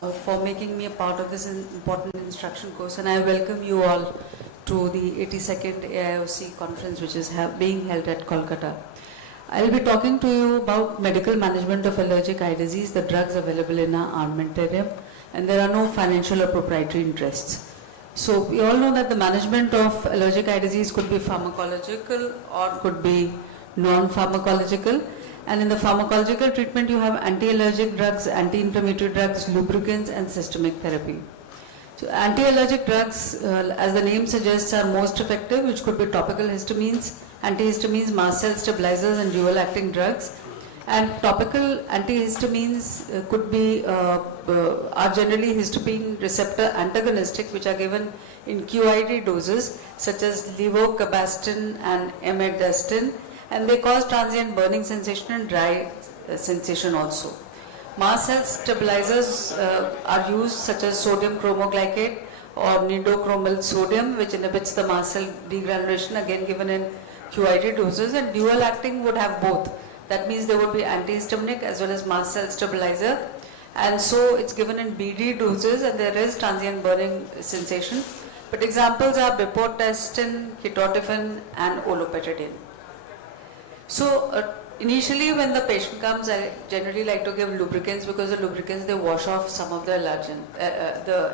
For making me a part of this important instruction course, and I welcome you all to the 82nd AIOC conference, which is being held at Kolkata. I'll be talking to you about medical management of allergic eye disease, the drugs available in our armamentarium, and there are no financial or proprietary interests. So we all know that the management of allergic eye disease could be pharmacological or could be non-pharmacological. And in the pharmacological treatment, you have anti-allergic drugs, anti-inflammatory drugs, lubricants, and systemic therapy. So anti-allergic drugs, as the name suggests, are most effective, which could be topical histamines, antihistamines, mast cell stabilizers, and dual-acting drugs. And topical antihistamines could be, are generally histamine receptor antagonistic, which are given in QID doses, such as levocabastin and amidestin, and they cause transient burning sensation and dry sensation also. Mast cell stabilizers are used, such as sodium chromoglycate or nidochromal sodium, which inhibits the mast cell degranulation, again given in QID doses, and dual acting would have both. That means there would be antihistaminic as well as mast cell stabilizer, and so it's given in BD doses, and there is transient burning sensation. But examples are bepotestin, ketotifen, and olopatadine. So initially when the patient comes, I generally like to give lubricants, because the lubricants, they wash off some of the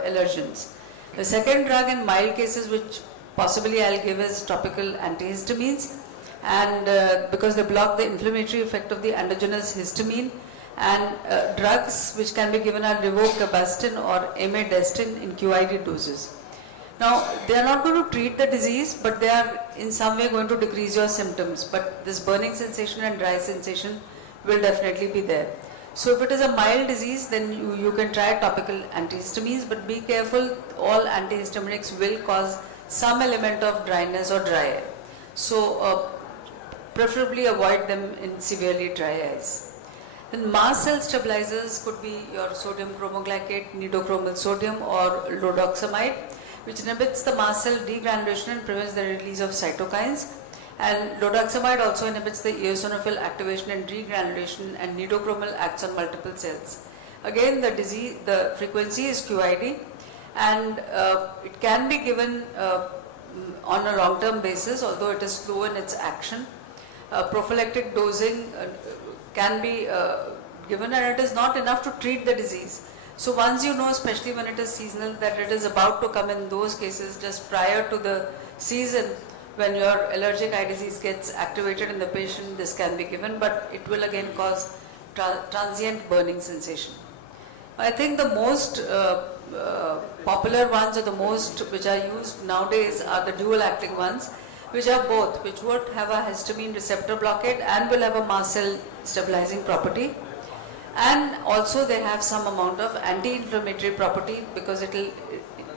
allergens. The second drug in mild cases, which possibly I'll give, is topical antihistamines, and because they block the inflammatory effect of the endogenous histamine, and drugs which can be given are levocabastin or amidestin in QID doses. Now, they are not going to treat the disease, but they are in some way going to decrease your symptoms. But this burning sensation and dry sensation will definitely be there. So if it is a mild disease, then you can try topical antihistamines, but be careful, all antihistaminics will cause some element of dryness or dry eye. So preferably avoid them in severely dry eyes. Then mast cell stabilizers could be your sodium chromoglycate, nidochromal sodium, or lodoxamide, which inhibits the mast cell degranulation and prevents the release of cytokines. And lodoxamide also inhibits the eosinophil activation and degranulation, and nidochromal acts on multiple cells. Again, the frequency is QID, and it can be given on a long-term basis, although it is slow in its action. Prophylactic dosing can be given, and it is not enough to treat the disease. So once you know, especially when it is seasonal, that it is about to come, in those cases, just prior to the season, when your allergic eye disease gets activated in the patient, this can be given, but it will again cause transient burning sensation. I think the most popular ones, or the most which are used nowadays, are the dual acting ones, which are both, which would have a histamine receptor blockade and will have a mast cell stabilizing property. And also they have some amount of anti-inflammatory property, because it will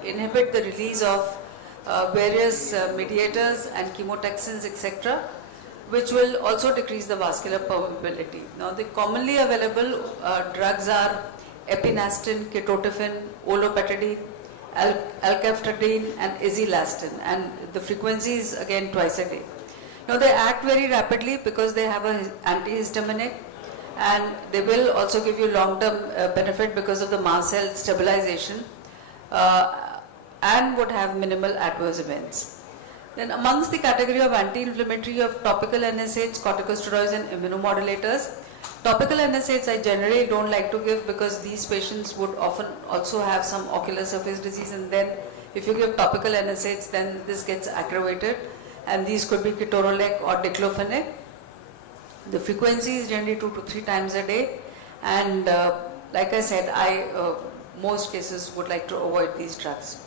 inhibit the release of various mediators and chemotoxins, etc., which will also decrease the vascular permeability. Now, the commonly available drugs are epinastin, ketotifen, olopatadine, alcaftadine, and azilastin, and the frequency is again twice a day. Now, they act very rapidly because they have an antihistaminic, and they will also give you long-term benefit because of the mast cell stabilization, and would have minimal adverse events. Then amongst the category of anti-inflammatory, of topical NSAIDs, corticosteroids, and immunomodulators. Topical NSAIDs I generally don't like to give, because these patients would often also have some ocular surface disease, and then if you give topical NSAIDs, then this gets aggravated, and these could be ketorolac or diclofenac. The frequency is generally 2 to 3 times a day, and like I said, most cases would like to avoid these drugs.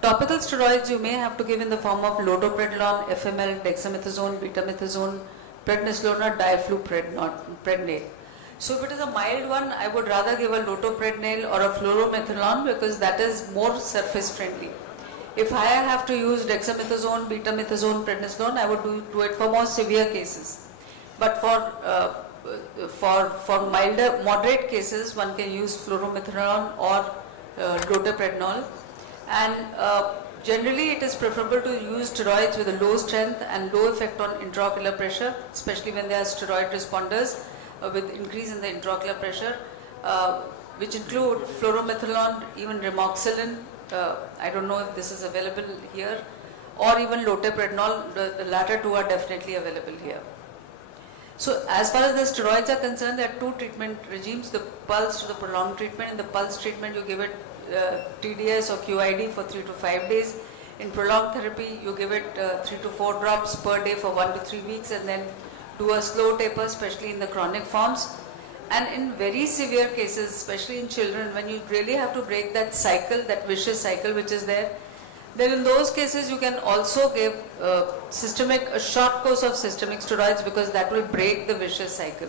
Topical steroids you may have to give in the form of lodopredlon, FML, dexamethasone, betamethasone, prednisolone, or difluprednate. So if it is a mild one, I would rather give a lotoprednal or a fluorometholone, because that is more surface friendly. If I have to use dexamethasone, betamethasone, prednisolone, I would do it for more severe cases. But for milder, moderate cases, one can use fluorometholone or lotoprednol. And generally, it is preferable to use steroids with a low strength and low effect on intraocular pressure, especially when they are steroid responders with increase in the intraocular pressure. which include fluorometholone, even remoxilin. I don't know if this is available here, or even loteprednol. The latter two are definitely available here. So as far as the steroids are concerned, there are two treatment regimes, the pulse to the prolonged treatment. In the pulse treatment, you give it TDS or QID for 3 to 5 days. In prolonged therapy, you give it 3 to 4 drops per day for 1 to 3 weeks, and then do a slow taper, especially in the chronic forms. And in very severe cases, especially in children, when you really have to break that cycle, that vicious cycle which is there, then in those cases you can also give a short course of systemic steroids, because that will break the vicious cycle.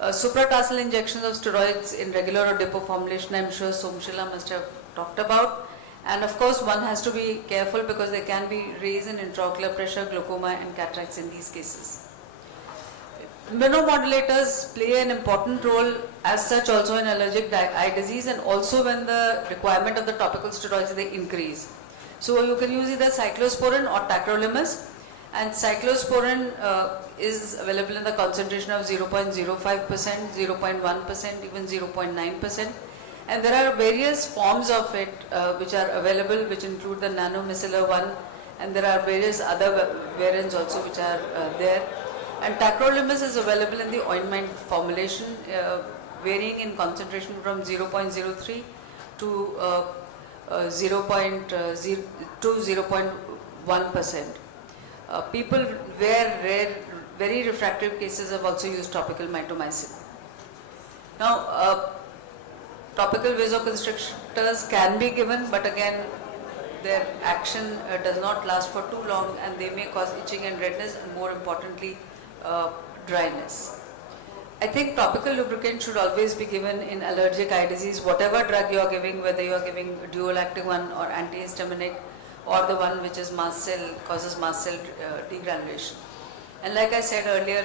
Supratarsal injections of steroids in regular or depot formulation, I'm sure Somshila must have talked about. And of course one has to be careful, because there can be raise in intraocular pressure, glaucoma and cataracts in these cases. Immunomodulators play an important role as such also in allergic eye disease, and also when the requirement of the topical steroids they increase. So you can use either cyclosporin or tacrolimus, and cyclosporin is available in the concentration of 0.05%, 0.1%, even 0.9%. And there are various forms of it which are available, which include the nanomicellar one, and there are various other variants also which are there. And tacrolimus is available in the ointment formulation, varying in concentration from 0.03 to 0.1%. People where rare, very refractory cases have also used topical mitomycin. Now, topical vasoconstrictors can be given, but again, their action does not last for too long, and they may cause itching and redness, and more importantly, dryness. I think topical lubricant should always be given in allergic eye disease, whatever drug you are giving, whether you are giving dual acting one or antihistaminic, or the one which is causes mast cell degranulation. And like I said earlier,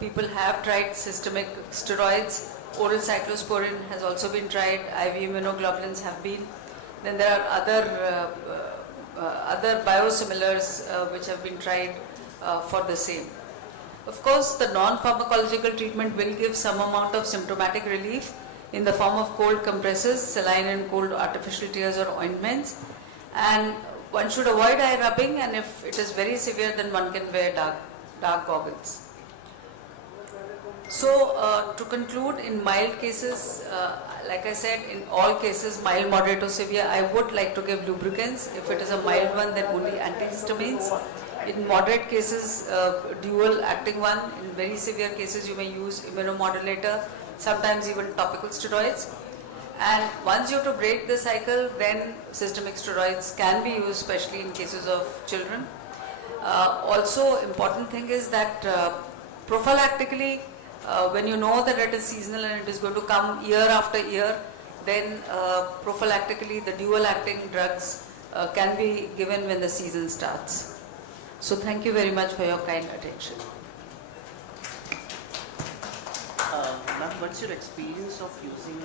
people have tried systemic steroids. Oral cyclosporin has also been tried, IV immunoglobulins have been. Then there are other biosimilars which have been tried for the same. Of course, the non-pharmacological treatment will give some amount of symptomatic relief in the form of cold compresses, saline and cold artificial tears or ointments. And one should avoid eye rubbing, and if it is very severe, then one can wear dark goggles. So to conclude, in mild cases, like I said, in all cases, mild, moderate or severe, I would like to give lubricants. If it is a mild one, then only antihistamines. In moderate cases, dual acting one. In very severe cases, you may use immunomodulator, sometimes even topical steroids. And once you have to break the cycle, then systemic steroids can be used, especially in cases of children. Also, important thing is that prophylactically, when you know that it is seasonal and it is going to come year after year, then prophylactically the dual acting drugs can be given when the season starts. So thank you very much for your kind attention. Ma'am, what's your experience of using